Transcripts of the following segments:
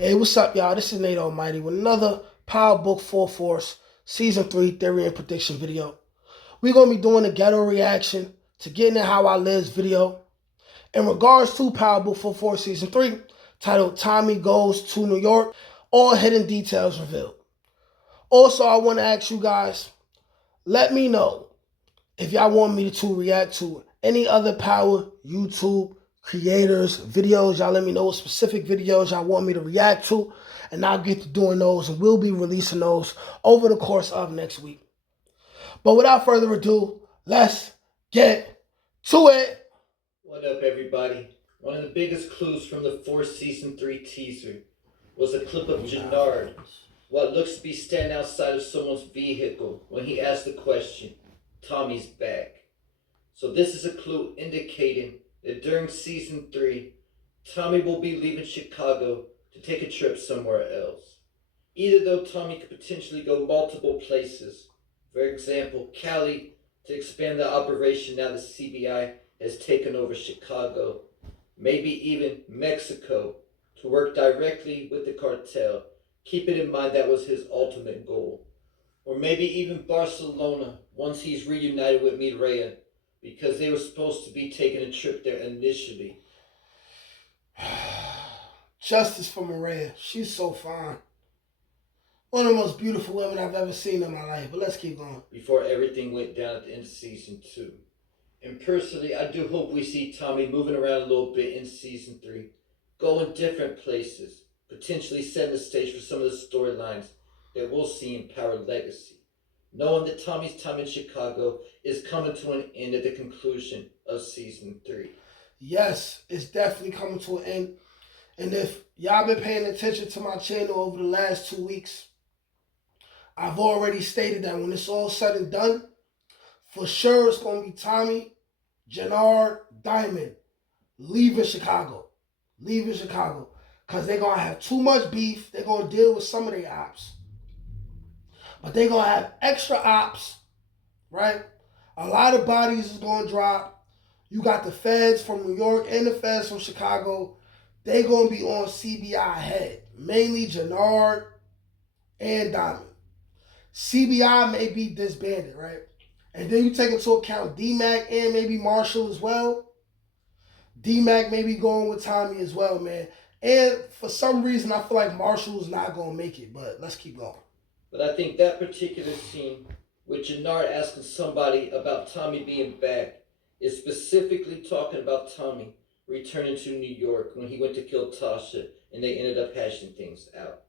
Hey, what's up, y'all? This is Nate Almighty with another Power Book 4 Force Season 3 Theory and Prediction video. We're going to be doing a ghetto reaction to Getting It How I Lives video in regards to Power Book 4 Force Season 3, titled Tommy Goes to New York, all hidden details revealed. Also, I want to ask you guys, let me know if y'all want me to react to any other Power YouTube creators, videos. Y'all let me know what specific videos y'all want me to react to, and I'll get to doing those, and we'll be releasing those over the course of next week. But without further ado, let's get to it. What up, everybody? One of the biggest clues from the Force Season 3 teaser was a clip of Jannard, what looks to be standing outside of someone's vehicle when he asked the question, Tommy's back. So this is a clue indicating that during Season 3, Tommy will be leaving Chicago to take a trip somewhere else. Either though Tommy could potentially go multiple places, for example, Cali to expand the operation now the CBI has taken over Chicago, maybe even Mexico to work directly with the cartel, keeping in mind that was his ultimate goal. Or maybe even Barcelona once he's reunited with Mireya, because they were supposed to be taking a trip there initially. Justice for Mireya. She's so fine. One of the most beautiful women I've ever seen in my life. But let's keep going. Before everything went down at the end of Season 2. And personally, I do hope we see Tommy moving around a little bit in Season 3, going different places, potentially setting the stage for some of the storylines that we'll see in Power Legacy, knowing that Tommy's time in Chicago is coming to an end at the conclusion of Season 3. Yes, it's definitely coming to an end. And if y'all been paying attention to my channel over the last 2 weeks, I've already stated that when it's all said and done, for sure it's going to be Tommy, Jannard, Diamond leaving Chicago. Leaving Chicago. Because they're going to have too much beef. They're going to deal with some of their ops. But they're going to have extra ops, right? A lot of bodies is going to drop. You got the feds from New York and the feds from Chicago. They're going to be on CBI head. Mainly Jannard and Diamond. CBI may be disbanded, right? And then you take into account D-Mac and maybe Marshall as well. D-Mac may be going with Tommy as well, man. And for some reason, I feel like Marshall's not going to make it, but let's keep going. But I think that particular scene with Jannard asking somebody about Tommy being back is specifically talking about Tommy returning to New York when he went to kill Tasha and they ended up hashing things out.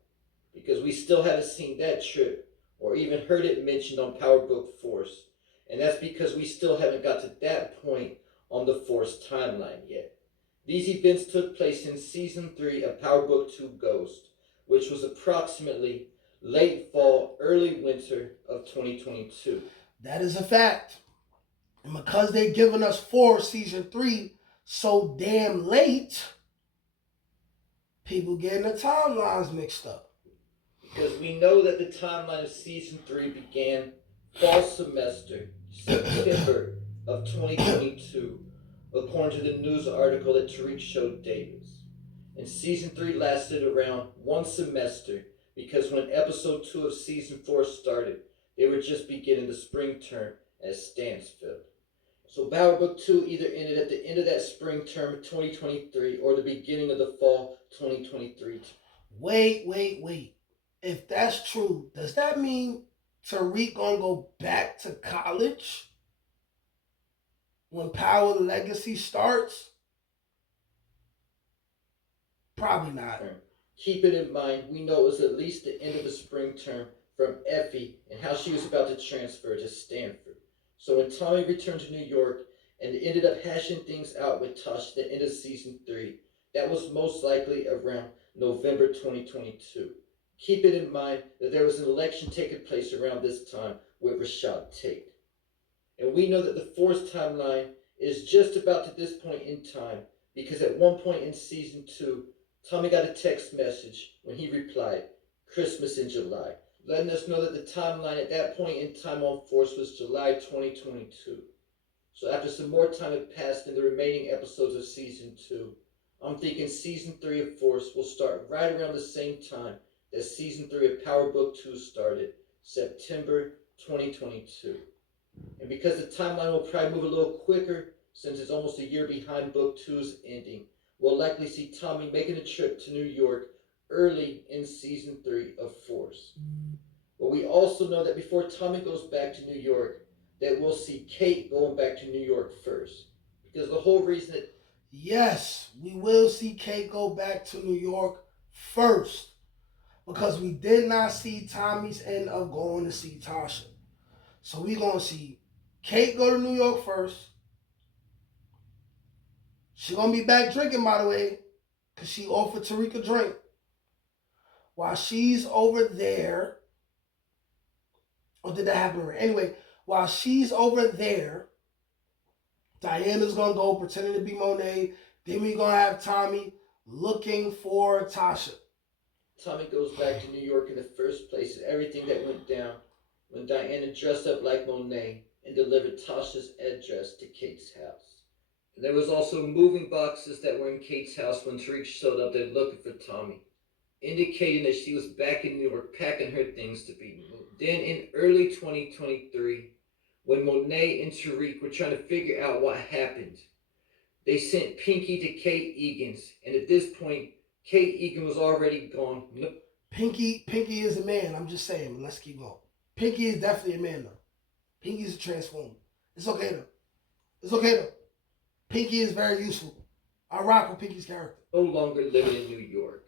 Because we still haven't seen that trip or even heard it mentioned on Power Book Force. And that's because we still haven't got to that point on the Force timeline yet. These events took place in Season 3 of Power Book 2 Ghost, which was approximately late fall, early winter of 2022. That is a fact. And because they've given us Season 3 so damn late, people getting the timelines mixed up. Because we know that the timeline of Season 3 began fall semester, September of 2022, according to the news article that Tariq showed Davis. And Season 3 lasted around one semester, because when Episode 2 of Season 4 started, they were just beginning the spring term at Stansfield. So Power Book 2 either ended at the end of that spring term of 2023 or the beginning of the fall 2023. Wait. If that's true, does that mean Tariq gonna go back to college when Power Legacy starts? Probably not. Keep it in mind, we know it was at least the end of the spring term from Effie and how she was about to transfer to Stanford. So when Tommy returned to New York and ended up hashing things out with Tasha at the end of Season 3, that was most likely around November 2022. Keep it in mind that there was an election taking place around this time with Rashad Tate. And we know that the Force timeline is just about to this point in time because at one point in Season 2, Tommy got a text message when he replied, Christmas in July, letting us know that the timeline at that point in time on Force was July 2022. So after some more time had passed in the remaining episodes of Season 2, I'm thinking season 3 of Force will start right around the same time that season 3 of Power Book 2 started, September 2022. And because the timeline will probably move a little quicker since it's almost a year behind Book Two's ending, we'll likely see Tommy making a trip to New York early in Season 3 of Force. But we also know that before Tommy goes back to New York, that we'll see Kate going back to New York first. Because the whole reason that... Yes, we will see Kate go back to New York first. Because we did not see Tommy's end of going to see Tasha. So we're going to see Kate go to New York first. She's going to be back drinking, by the way, because she offered Tariq a drink. While she's over there, or did that happen? Anyway, while she's over there, Diana's going to go pretending to be Monet. Then we're going to have Tommy looking for Tasha. Tommy goes back to New York in the first place and everything that went down when Diana dressed up like Monet and delivered Tasha's address to Kate's house. And there was also moving boxes that were in Kate's house when Tariq showed up there looking for Tommy, indicating that she was back in New York packing her things to be moved. Then in early 2023, when Monet and Tariq were trying to figure out what happened, they sent Pinky to Kate Egan's, and at this point, Kate Egan was already gone. Pinky is a man. I'm just saying. Let's keep going. Pinky is definitely a man, though. Pinky's a transformer. It's okay, though. Pinky is very useful. I rock with Pinky's character. No longer living in New York.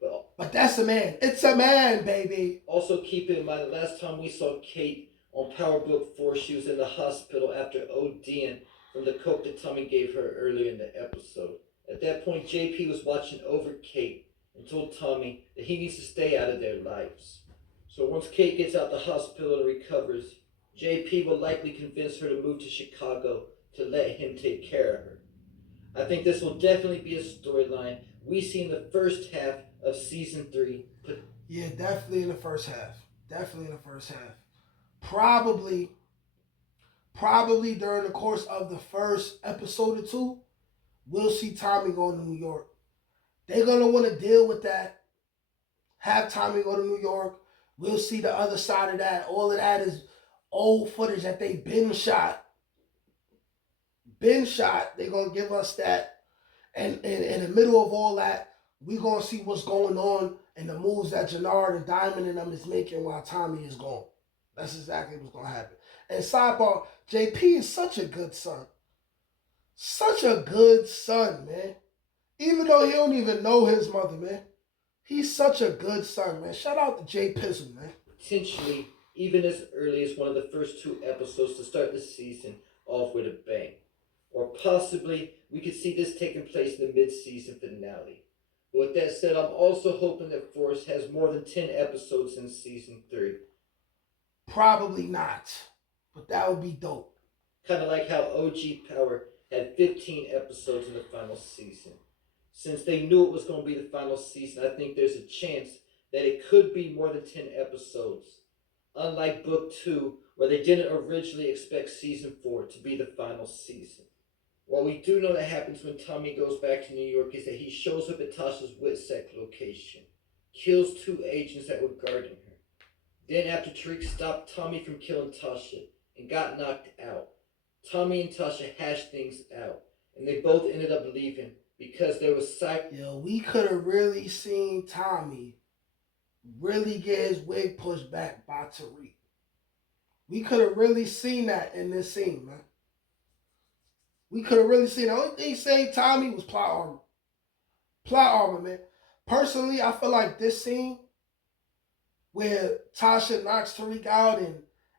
Well, but that's a man. It's a man, baby. Also, keep in mind, the last time we saw Kate on Power Book 4, she was in the hospital after ODing from the coke that Tommy gave her earlier in the episode. At that point, JP was watching over Kate and told Tommy that he needs to stay out of their lives. So once Kate gets out the hospital and recovers, JP will likely convince her to move to Chicago to let him take care of her. I think this will definitely be a storyline we see in the first half of season 3. Yeah, definitely in the first half. Probably during the course of the first episode or 2, we'll see Tommy going to New York. They're going to want to deal with that. Have Tommy go to New York. We'll see the other side of that. All of that is old footage that they've been shot. They're going to give us that. And in the middle of all that, we're going to see what's going on and the moves that Jannard and Diamond and them is making while Tommy is gone. That's exactly what's going to happen. And sidebar, JP is such a good son. Such a good son, man. Even though he don't even know his mother, man. He's such a good son, man. Shout out to Jay Pizzle, man. Potentially, even as early as one of the first 2 episodes to start the season off with a bang. Or possibly, we could see this taking place in the mid-season finale. But with that said, I'm also hoping that Force has more than 10 episodes in season 3. Probably not. But that would be dope. Kind of like how OG Power had 15 episodes in the final season. Since they knew it was going to be the final season, I think there's a chance that it could be more than 10 episodes. Unlike Book 2, where they didn't originally expect season 4 to be the final season. What we do know that happens when Tommy goes back to New York is that he shows up at Tasha's Witsec location, kills 2 agents that were guarding her. Then after Tariq stopped Tommy from killing Tasha and got knocked out, Tommy and Tasha hashed things out, and they both ended up leaving because there was we could have really seen Tommy really get his wig pushed back by Tariq. We could have really seen that in this scene, man. We could have really seen the only thing saved Tommy was plot armor. Plot armor, man. Personally, I feel like this scene where Tasha knocks Tariq out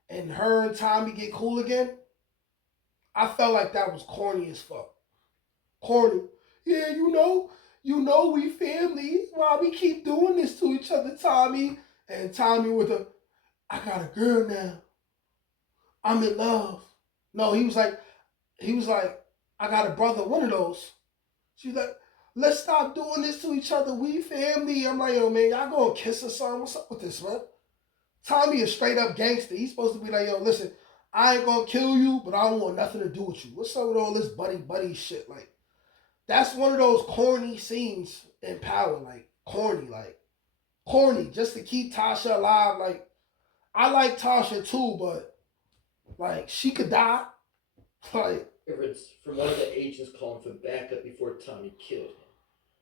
and her and Tommy get cool again, I felt like that was corny as fuck. Corny. Yeah, you know we family. Why we keep doing this to each other, Tommy? And Tommy with I got a girl now. I'm in love. No, he was like, I got a brother, one of those. She's like, let's stop doing this to each other. We family. I'm like, yo, man, y'all gonna kiss or something? What's up with this, man? Tommy is straight up gangster. He's supposed to be like, yo, listen, I ain't gonna kill you, but I don't want nothing to do with you. What's up with all this buddy shit? Like, that's one of those corny scenes in Power, like corny, just to keep Tasha alive. Like I like Tasha too, but like she could die. Like From one of the agents calling for backup before Tommy killed him.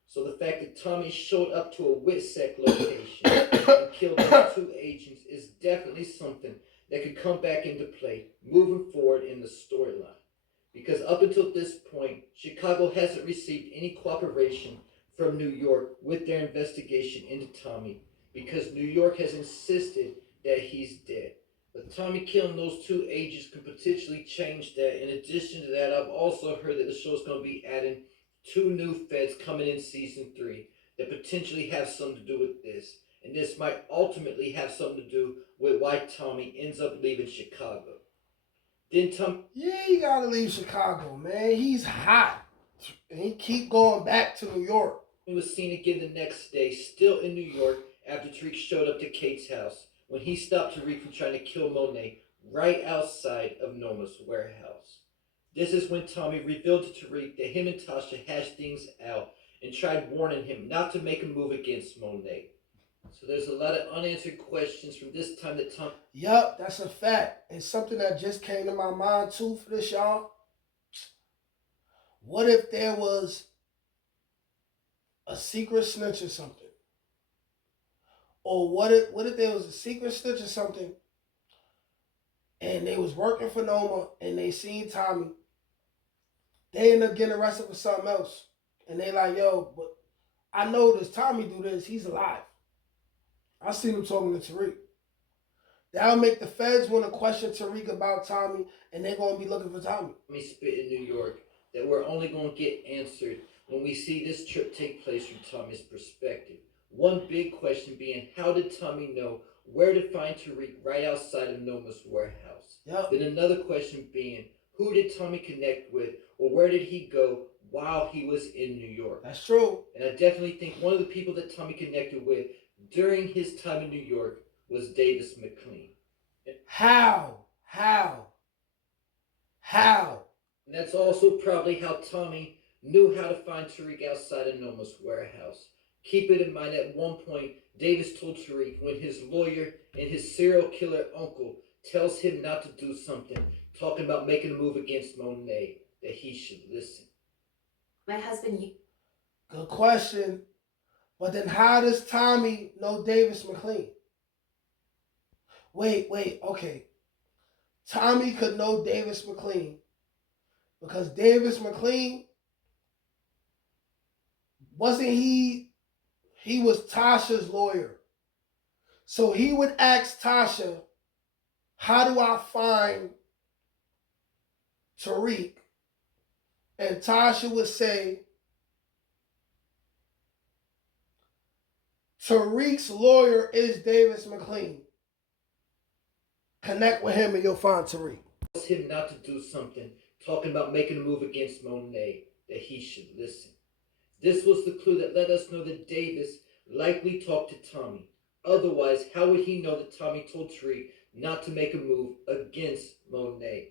So the fact that Tommy showed up to a WITSEC location and killed those two agents is definitely something that could come back into play moving forward in the storyline. Because up until this point, Chicago hasn't received any cooperation from New York with their investigation into Tommy because New York has insisted that he's dead. But Tommy killing those two agents could potentially change that. In addition to that, I've also heard that the show's going to be adding two new feds coming in season 3 that potentially have something to do with this. And this might ultimately have something to do with why Tommy ends up leaving Chicago. Then yeah, he gotta leave Chicago, man. He's hot. And he keep going back to New York. He was seen again the next day, still in New York, after Tariq showed up to Kate's house, when he stopped Tariq from trying to kill Monet right outside of Noma's warehouse. This is when Tommy revealed to Tariq that him and Tasha hashed things out and tried warning him not to make a move against Monet. So there's a lot of unanswered questions from this time that Tommy... Yup, that's a fact. And something that just came to my mind too for this, y'all. What if there was a secret snitch or something? Or what if there was a secret snitch or something and they was working for Noma and they seen Tommy? They end up getting arrested for something else. And they like, yo, but I know this Tommy do this, he's alive. I seen him talking to Tariq. That'll make the feds want to question Tariq about Tommy, and they're going to be looking for Tommy. We spit in New York that we're only going to get answered when we see this trip take place from Tommy's perspective. One big question being, how did Tommy know where to find Tariq right outside of Noma's warehouse? Yep. Then another question being, who did Tommy connect with, or where did he go while he was in New York? That's true. And I definitely think one of the people that Tommy connected with during his time in New York was Davis McLean. How? And that's also probably how Tommy knew how to find Tariq outside of Noma's warehouse. Keep it in mind, at one point, Davis told Tariq when his lawyer and his serial killer uncle tells him not to do something, talking about making a move against Monet, that he should listen. My husband... Good question. But then how does Tommy know Davis McLean? Wait, okay. Tommy could know Davis McLean because Davis McLean, wasn't he was Tasha's lawyer. So he would ask Tasha, how do I find Tariq? And Tasha would say, Tariq's lawyer is Davis McLean. Connect with him and you'll find Tariq. Tells him not to do something, talking about making a move against Monet, that he should listen. This was the clue that let us know that Davis likely talked to Tommy. Otherwise, how would he know that Tommy told Tariq not to make a move against Monet?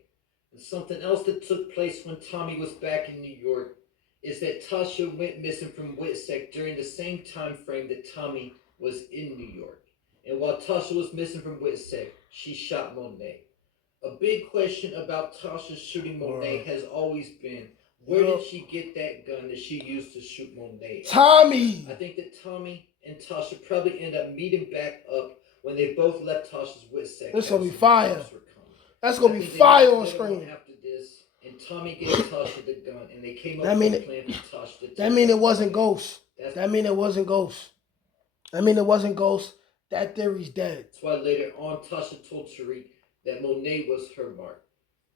And something else that took place when Tommy was back in New York is that Tasha went missing from WITSEC during the same time frame that Tommy was in New York. And while Tasha was missing from WITSEC, she shot Monet. A big question about Tasha shooting Monet has always been, where did she get that gun that she used to shoot Monet? Tommy! I think that Tommy and Tasha probably end up meeting back up when they both left Tasha's WITSEC. This gonna be fire. That's gonna be fire on screen. After this, and Tommy gave Tasha the gun, and they came up with a plan for Tasha. That mean it wasn't Ghost. That mean it wasn't Ghost. That theory's dead. That's why later on Tasha told Tariq that Monet was her mark.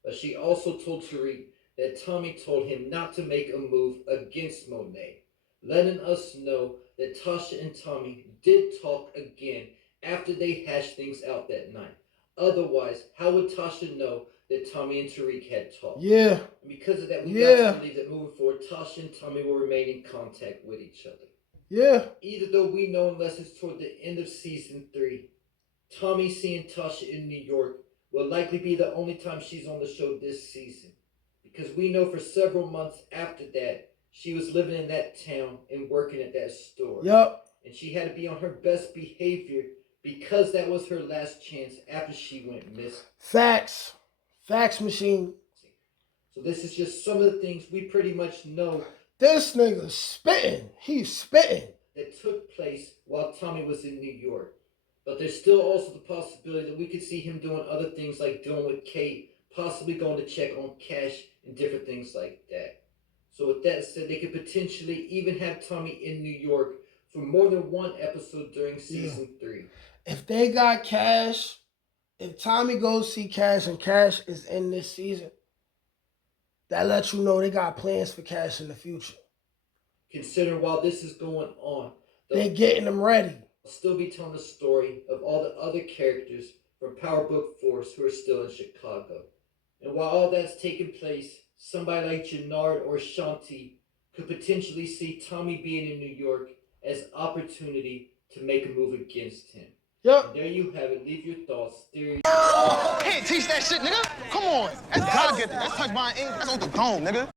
But she also told Tariq that Tommy told him not to make a move against Monet, letting us know that Tasha and Tommy did talk again after they hashed things out that night. Otherwise, how would Tasha know that Tommy and Tariq had talked? Yeah. And because of that, we got to believe that moving forward, Tasha and Tommy will remain in contact with each other. Yeah. Either though we know unless it's toward the end of season 3, Tommy seeing Tasha in New York will likely be the only time she's on the show this season. Because we know for several months after that, She was living in that town and working at that store. Yup. And she had to be on her best behavior because that was her last chance after she went missing. Facts. Facts machine. So this is just some of the things we pretty much know This nigga spitting. He's spitting. that took place while Tommy was in New York. But there's still also the possibility that we could see him doing other things like dealing with Kate, possibly going to check on Cash and different things like that. So with that said, they could potentially even have Tommy in New York for more than one episode during season 3. If they got Cash, if Tommy goes see Cash and Cash is in this season, that lets you know they got plans for Cash in the future. Considering while this is going on, They getting them ready. I'll still be telling the story of all the other characters from Power Book Force who are still in Chicago. And while all that's taking place, somebody like Jannard or Shanti could potentially see Tommy being in New York as opportunity to make a move against him. Yep. And there you have it. Leave your thoughts, theories. Can't teach that shit, nigga. Come on. That's gotta get that. That's touch my ink. That's on the dome, nigga.